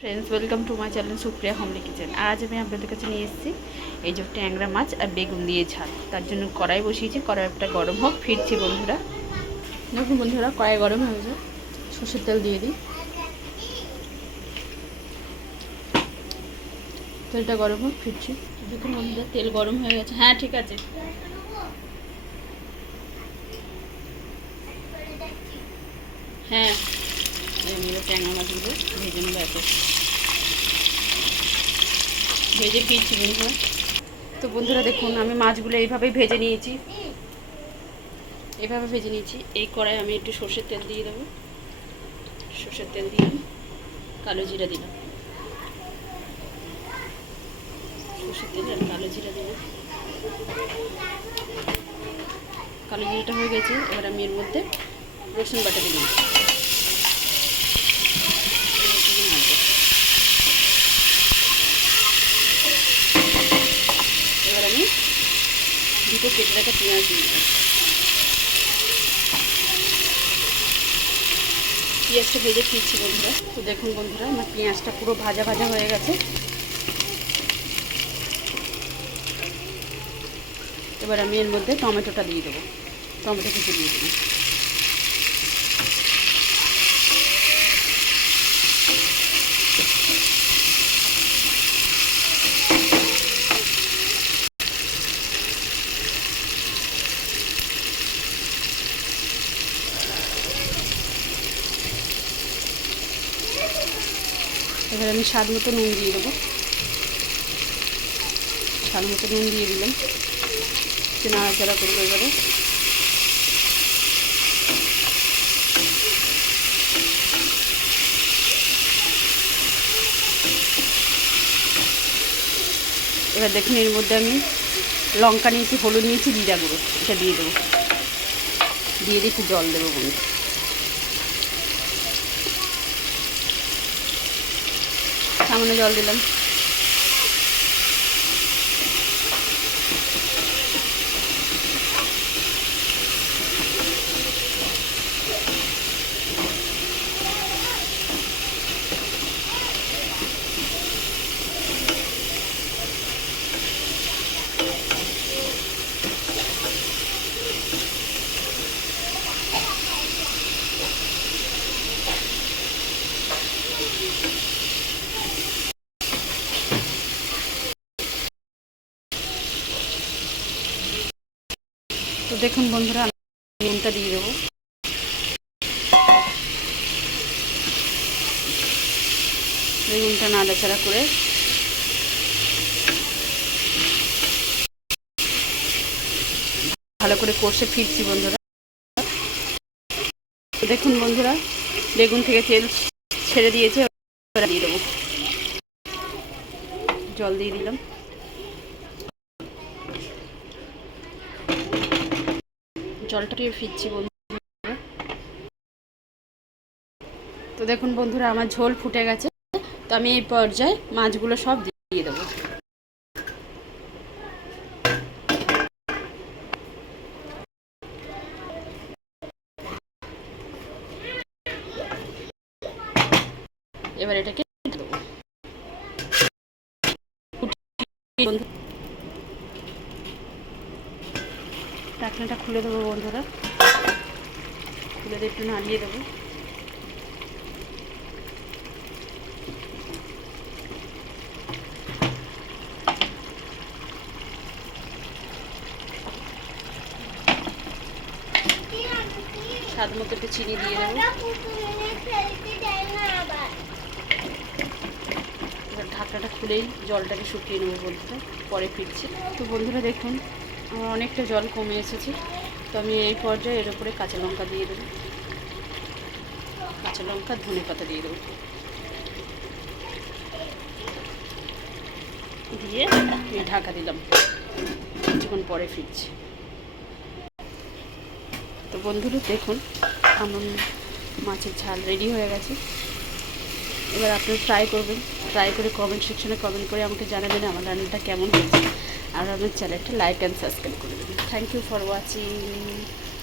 Friends welcome to my channel Supriya homely kitchen. आज আমি আপনাদের কাছে নিয়ে এসেছি এই যে ট্যাংরা মাছ আর বেগুন দিয়ে ঝাল। তার জন্য কড়াই বসিয়েছি, কড়াইটা গরম হোক, ফিরছি বন্ধুরা। দেখুন বন্ধুরা, কড়াই গরম হয়ে গেছে, সরষের তেল দিয়ে দিই। তেলটা গরম হোক, ফিরছি। দেখুন বন্ধুরা, তেল গরম হয়ে গেছে। হ্যাঁ ঠিক আছে, হ্যাঁ ট্যাংরা মাছগুলো ভেজে নেবো, এত ভেজে ফিরছি বন্ধুরা। তো বন্ধুরা দেখুন, আমি মাছগুলো এইভাবেই ভেজে নিয়েছি, এভাবে ভেজে নিয়েছি। এই কড়াই আমি একটু সর্ষের তেল দিয়ে দেবো। সর্ষের তেল দিলাম, কালো জিরা দিলাম, সর্ষের তেল আর কালো জিরা দিলাম। কালো জিরাটা হয়ে গেছে, এবার আমি এর মধ্যে রসুন বাটা দিলাম। এবার আমি দুটো কেটে রাখা পেঁয়াজ দিয়ে দিলাম। পেঁয়াজটা ভেজে ফিরছি বন্ধুরা। তো দেখুন বন্ধুরা, আমার পেঁয়াজটা পুরো ভাজা ভাজা হয়ে গেছে। এবার আমি এর মধ্যে টমেটোটা দিয়ে দেবো, টমেটো কুচি দিয়ে দেবো। এবার আমি স্বাদ মতো নুন দিয়ে দেবো, স্বাদ মতো নুন দিয়ে দিলাম। একটু নাড়াচাড়া করবো। এবার দেখুন, এর মধ্যে আমি লঙ্কা নিয়েছি, হলুদ নিয়েছি, জিরা গুঁড়ো, এটা দিয়ে দেবো। দিয়ে দিয়ে একটু জল দেবো বন্ধু। সামান্য জল দিলাম। তো দেখুন বন্ধুরা, আমি নুনটা দিয়ে দেবো। বেগুনটা নাড়াচাড়া করে ভালো করে কষে ফিরছি বন্ধুরা। তো দেখুন বন্ধুরা, বেগুন থেকে তেল ছেড়ে দিয়েছে, দিয়ে দেবো। জল দিয়ে দিলাম। জলটা দিয়ে ফিরছি বন্ধুরা। তো দেখুন বন্ধুরা, আমার ঝোল ফুটে গেছে। তো আমি এই পর্যায়ে মাছগুলো সব দিয়ে দেবো। এবার এটাকে দেবো। ঢাকনাটা খুলে দেবো বন্ধুরা, খুলে দিয়ে একটু নাড়িয়ে দেবো। স্বাদ মতো একটু চিনি দিয়ে দেবো। এবার ঢাকনাটা খুলেই জলটাকে শুকিয়ে নেবো বন্ধুরা, পরে ফিরছি। তো বন্ধুরা দেখুন, আমার অনেকটা জল কমে এসেছে। তো আমি এই পর্যায়ে এর উপরে কাঁচা লঙ্কা দিয়ে দেবো, কাঁচা লঙ্কা, ধনে পাতা দিয়ে দেবো। দিয়ে ঢাকা দিলাম, কিছুক্ষণ পরে ফিরছি। তো বন্ধুরা দেখুন, আমার মাছের ঝাল রেডি হয়ে গেছে। এবার আপনারা ট্রাই করবেন, ট্রাই করে কমেন্ট সেকশনে কমেন্ট করে আমাকে জানাবেন আমার রান্নাটা কেমন হয়েছে। আর আমার চ্যানেলটা লাইক অ্যান্ড সাবস্ক্রাইব করে দেবেন। Thank you for watching.